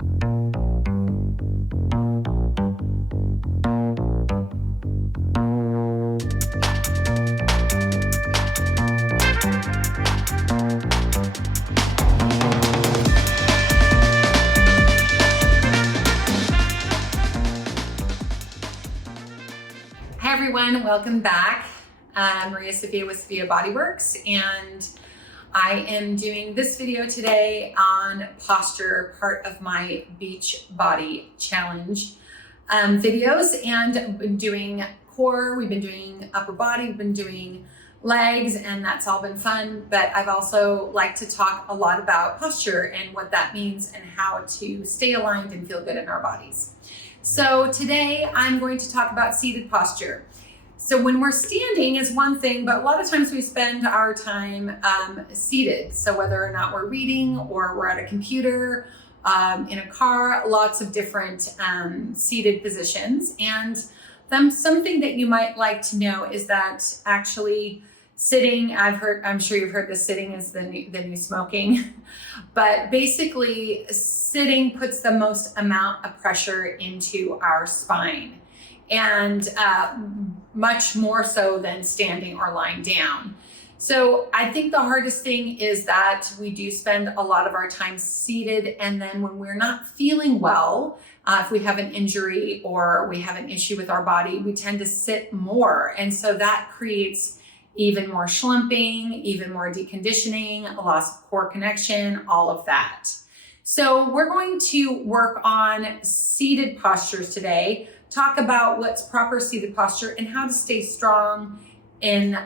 Hi everyone, welcome back. Maria Sevilla with Sevilla Bodyworks, and I am doing this video today on posture, part of my beach body challenge videos. And I've been doing core, we've been doing upper body, we've been doing legs, and that's all been fun. But I've also liked to talk a lot about posture and what that means and how to stay aligned and feel good in our bodies. So today I'm going to talk about seated posture. So when we're standing is one thing, but a lot of times we spend our time seated. So whether or not we're reading or we're at a computer, in a car, lots of different seated positions. And something that you might like to know is that actually sitting, I'm sure you've heard this, sitting is the new smoking, but basically sitting puts the most amount of pressure into our spine, and much more so than standing or lying down. So I think the hardest thing is that we do spend a lot of our time seated, and then when we're not feeling well, if we have an injury or we have an issue with our body, we tend to sit more. And so that creates even more slumping, even more deconditioning, a loss of core connection, all of that. So we're going to work on seated postures today, talk about what's proper seated posture and how to stay strong in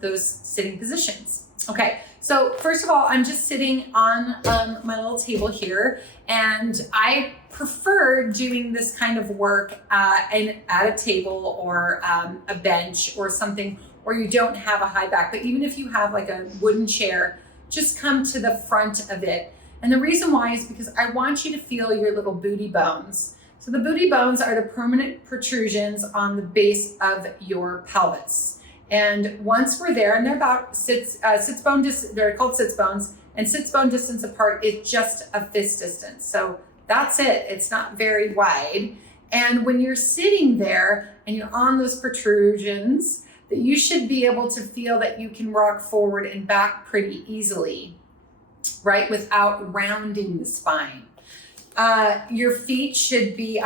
those sitting positions. Okay, so first of all, I'm just sitting on my little table here, and I prefer doing this kind of work at a table or a bench or something where you don't have a high back. But even if you have like a wooden chair, just come to the front of it. And the reason why is because I want you to feel your little booty bones. So the booty bones are the permanent protrusions on the base of your pelvis. And once we're there, and they're about they're called sits bones, and sits bone distance apart is just a fist distance. So that's it. It's not very wide. And when you're sitting there and you're on those protrusions, that you should be able to feel that you can rock forward and back pretty easily, right? Without rounding the spine. Your feet should be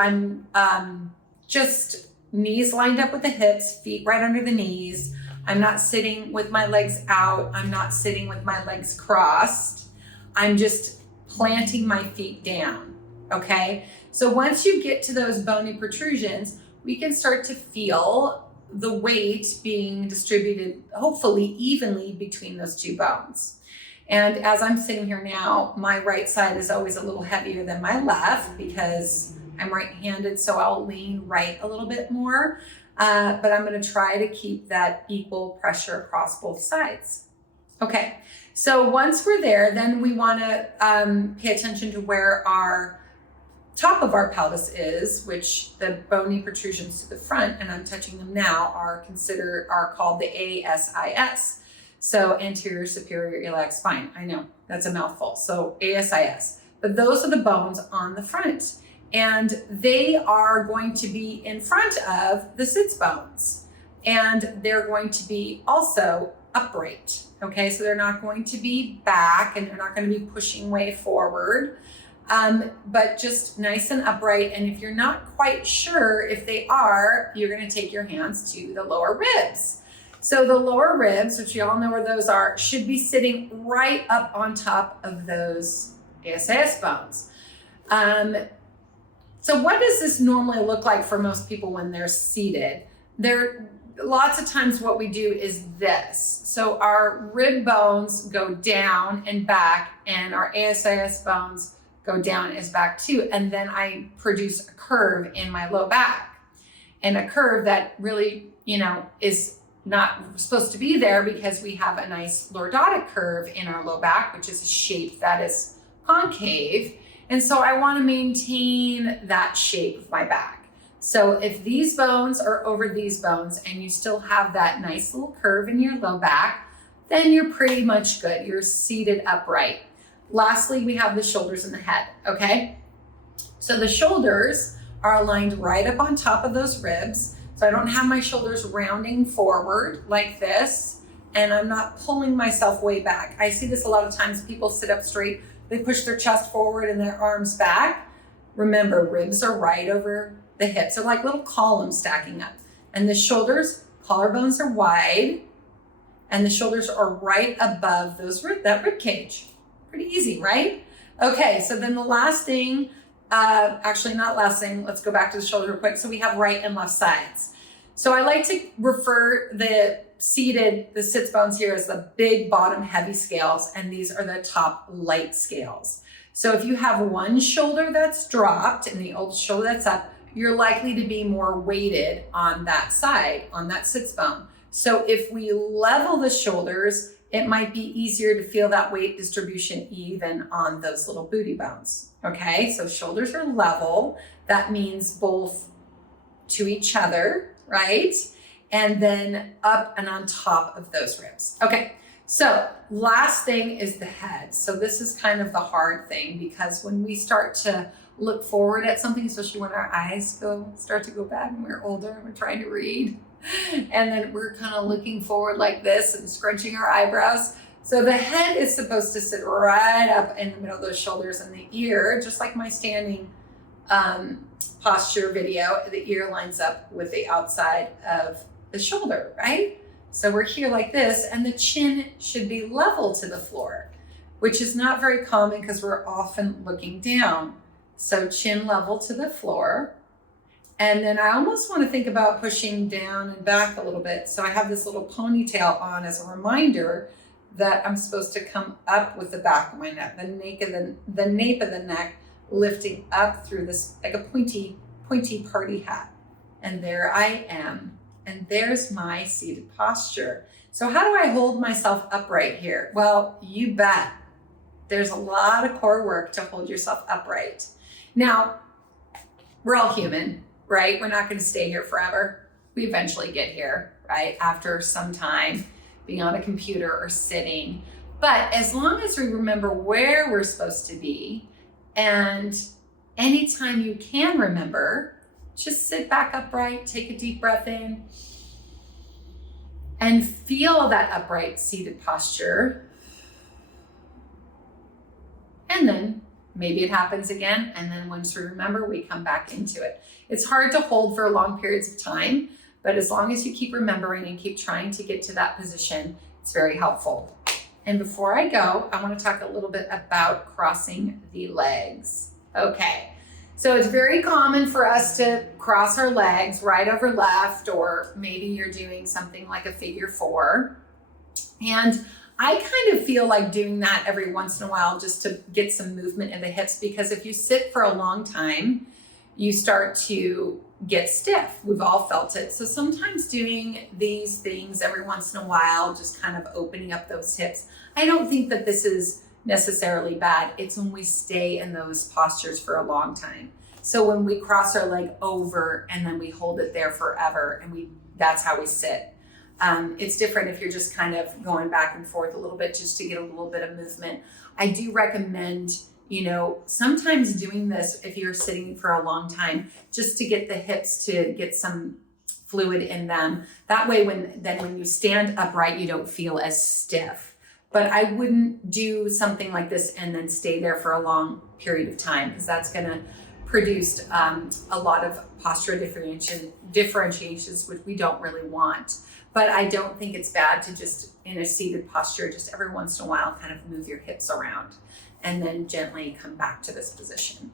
just knees lined up with the hips, feet right under the knees. I'm not sitting with my legs out. I'm not sitting with my legs crossed. I'm just planting my feet down, okay? So once you get to those bony protrusions, we can start to feel the weight being distributed, hopefully evenly between those two bones. And as I'm sitting here now, my right side is always a little heavier than my left because I'm right-handed, so I'll lean right a little bit more, but I'm gonna try to keep that equal pressure across both sides. Okay, so once we're there, then we wanna pay attention to where our top of our pelvis is, which the bony protrusions to the front, and I'm touching them now, are called the ASIS. So anterior superior iliac spine. I know that's a mouthful. So ASIS, but those are the bones on the front, and they are going to be in front of the sits bones, and they're going to be also upright. Okay, so they're not going to be back, and they're not going to be pushing way forward. But just nice and upright. And if you're not quite sure if they are, you're going to take your hands to the lower ribs. So the lower ribs, which you all know where those are, should be sitting right up on top of those ASIS bones. So what does this normally look like for most people when they're seated? Lots of times what we do is this. So our rib bones go down and back, and our ASIS bones go down is back too. And then I produce a curve in my low back, and a curve that really, is not supposed to be there because we have a nice lordotic curve in our low back, which is a shape that is concave. And so I want to maintain that shape of my back. So if these bones are over these bones and you still have that nice little curve in your low back, then you're pretty much good. You're seated upright. Lastly, we have the shoulders and the head, okay? So the shoulders are aligned right up on top of those ribs. So I don't have my shoulders rounding forward like this, and I'm not pulling myself way back. I see this a lot of times. People sit up straight, they push their chest forward and their arms back. Remember, ribs are right over the hips. They're like little columns stacking up. And the shoulders, collarbones are wide, and the shoulders are right above that rib cage. Pretty easy, right? Okay, so then the last thing, actually not last thing, let's go back to the shoulder real quick. So we have right and left sides. So I like to refer the sits bones here as the big bottom heavy scales, and these are the top light scales. So if you have one shoulder that's dropped and the old shoulder that's up, you're likely to be more weighted on that side, on that sits bone. So if we level the shoulders, it might be easier to feel that weight distribution even on those little booty bones. Okay, so shoulders are level. That means both to each other, right? And then up and on top of those ribs. Okay, so last thing is the head. So this is kind of the hard thing, because when we start to look forward at something, especially when our eyes start to go bad when we're older and we're trying to read, and then we're kind of looking forward like this and scrunching our eyebrows. So the head is supposed to sit right up in the middle of those shoulders, and the ear, just like my standing posture video, the ear lines up with the outside of the shoulder, right? So we're here like this, and the chin should be level to the floor, which is not very common because we're often looking down. So chin level to the floor. And then I almost want to think about pushing down and back a little bit. So I have this little ponytail on as a reminder that I'm supposed to come up with the back of my neck, the nape of the neck lifting up through this like a pointy party hat. And there I am. And there's my seated posture. So how do I hold myself upright here? Well, you bet. There's a lot of core work to hold yourself upright. Now, we're all human, right? We're not going to stay here forever. We eventually get here, right? After some time being on a computer or sitting. But as long as we remember where we're supposed to be, and anytime you can remember, just sit back upright, take a deep breath in, and feel that upright seated posture. And then maybe it happens again. And then once we remember, we come back into it. It's hard to hold for long periods of time, but as long as you keep remembering and keep trying to get to that position, it's very helpful. And before I go, I want to talk a little bit about crossing the legs. Okay. So it's very common for us to cross our legs right over left, or maybe you're doing something like a figure 4. And I kind of feel like doing that every once in a while just to get some movement in the hips, because if you sit for a long time, you start to get stiff. We've all felt it. So sometimes doing these things every once in a while, just kind of opening up those hips. I don't think that this is necessarily bad. It's when we stay in those postures for a long time. So when we cross our leg over and then we hold it there forever, and that's how we sit. It's different if you're just kind of going back and forth a little bit just to get a little bit of movement. I do recommend, sometimes doing this if you're sitting for a long time, just to get the hips to get some fluid in them. That way, when you stand upright, you don't feel as stiff. But I wouldn't do something like this and then stay there for a long period of time, because that's going to produce a lot of posture differentiations, which we don't really want. But I don't think it's bad to just, in a seated posture, just every once in a while, kind of move your hips around and then gently come back to this position.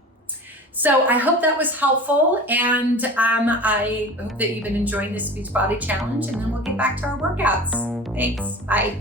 So I hope that was helpful, and I hope that you've been enjoying this Beachbody Challenge, and then we'll get back to our workouts. Thanks. Bye.